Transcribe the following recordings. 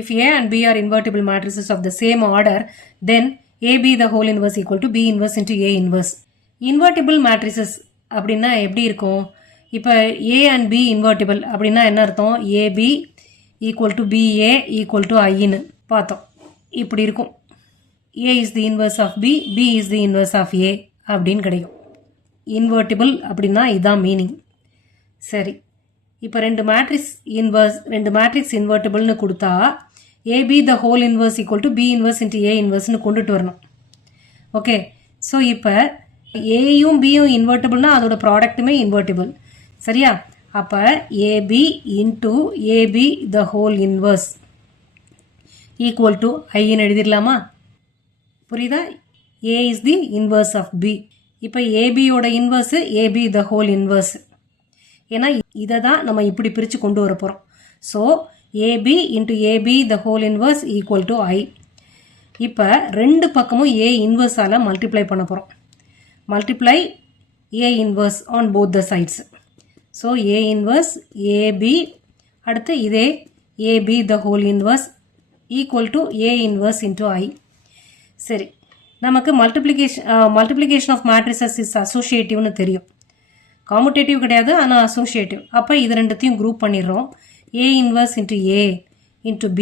If A and B are invertible matrices of the same order, then AB the whole inverse equal to B inverse into A inverse. Invertible matrices அப்படின்னா எப்படி இருக்கும்? இப்போ A and B invertible அப்படின்னா என்ன அர்த்தம்? AB equal to BA equal to Iன்னு பார்த்தோம். இப்படி இருக்கும். A is the inverse of B, B is the inverse of A அப்படின்னு கிடைக்கும். Invertible அப்படின்னா இதான் மீனிங். சரி, இப்போ ரெண்டு மேட்ரிக்ஸ் இன்வெர்ட்டிபிள்னு கொடுத்தா AB the whole inverse equal to B inverse into A inverseன்னு கொண்டுட்டு வரணும். ஓகே, ஸோ இப்போ ஏயும் பியும் இன்வெர்ட்டிபிள்னா அதோட ப்ராடக்ட்டுமே இன்வெர்ட்டிபிள். சரியா? அப்போ AB into AB the whole inverse equal to ஐன்னு எழுதிடலாமா? புரியுதா? A is the inverse of B. இப்போ ஏபியோட inverse AB the whole inverse. ஏன்னா இதை தான் நம்ம இப்படி பிரித்து கொண்டு வர போகிறோம். So AB into AB the whole inverse equal to I. இப்போ ரெண்டு பக்கமும் A இன்வர்ஸால் மல்டிப்ளை பண்ண போகிறோம். Multiply A inverse on both the sides. So A inverse AB அடுத்து இதே AB the whole inverse equal to A inverse into I. சரி, நமக்கு multiplication of matrices is அசோசியேட்டிவ்னு தெரியும். காமுடேட்டிவ் கிடையாது, ஆனால் அசோசியேட்டிவ். அப்போ இது ரெண்டுத்தையும் குரூப் பண்ணிடுறோம். A inverse into A into B,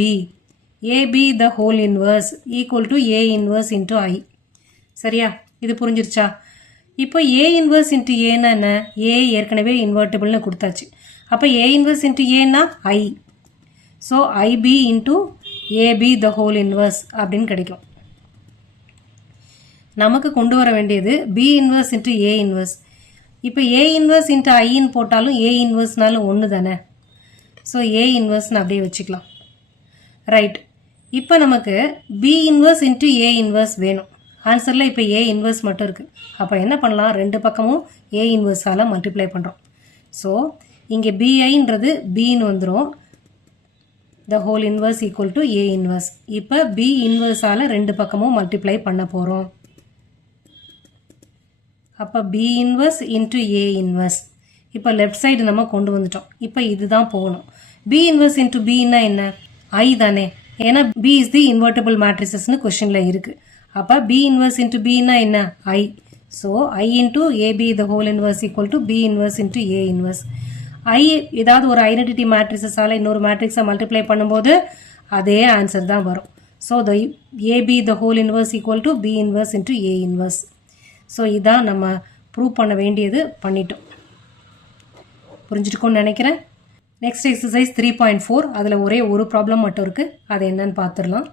AB the whole inverse equal to A inverse into I. சரியா? இது புரிஞ்சிருச்சா? இப்போ A inverse into Aனா என்ன? A ஏற்கனவே இன்வெர்ட்டிபிள்னு கொடுத்தாச்சு. அப்போ A inverse into Aனா I. So IB into AB the whole inverse அப்படின்னு கிடைக்கும். நமக்கு கொண்டு வர வேண்டியது B inverse into A inverse. இப்போ A inverse into Iன்னு போட்டாலும் A inverseனாலும் ஒன்று தானே. ஸோ A inverseன்னு அப்படியே வச்சுக்கலாம். ரைட், இப்போ நமக்கு B inverse into A inverse வேணும். ஆன்சரில் இப்போ A inverse மட்டும் இருக்குது. அப்போ என்ன பண்ணலாம்? ரெண்டு பக்கமும் A inverseால் மல்டிப்ளை பண்ணுறோம். ஸோ இங்கே BIன்றது Bன்னு வந்துடும். the whole inverse equal to A inverse. இப்போ B inverseால் ரெண்டு பக்கமும் மல்டிப்ளை பண்ண போகிறோம். அப்போ B inverse into A inverse. இப்போ லெஃப்ட் சைடு நம்ம கொண்டு வந்துட்டோம். இப்போ இதுதான் போகணும். B inverse into Bன்னா என்ன? I தானே. ஏன்னா B is the invertible matricesனு கொஸ்டினில் இருக்குது. அப்போ B inverse into Bன்னா என்ன? I. So I into AB the whole inverse equal to B inverse into A inverse. I ஏதாவது ஒரு ஐடென்டிட்டி மேட்ரிசஸால் இன்னொரு மேட்ரிக்ஸை மல்டிப்ளை பண்ணும்போது அதே ஆன்சர் தான் வரும். So the AB the whole inverse equal to B inverse into A inverse. So இதான் நம்ம ப்ரூவ் பண்ண வேண்டியது பண்ணிட்டோம். புரிஞ்சுட்டுக்கோன்னு நினைக்கிறேன். Next exercise 3.4. அதில் ஒரே ஒரு ப்ராப்ளம் மட்டும் இருக்குது. அது என்னன்னு பார்த்துடலாம்.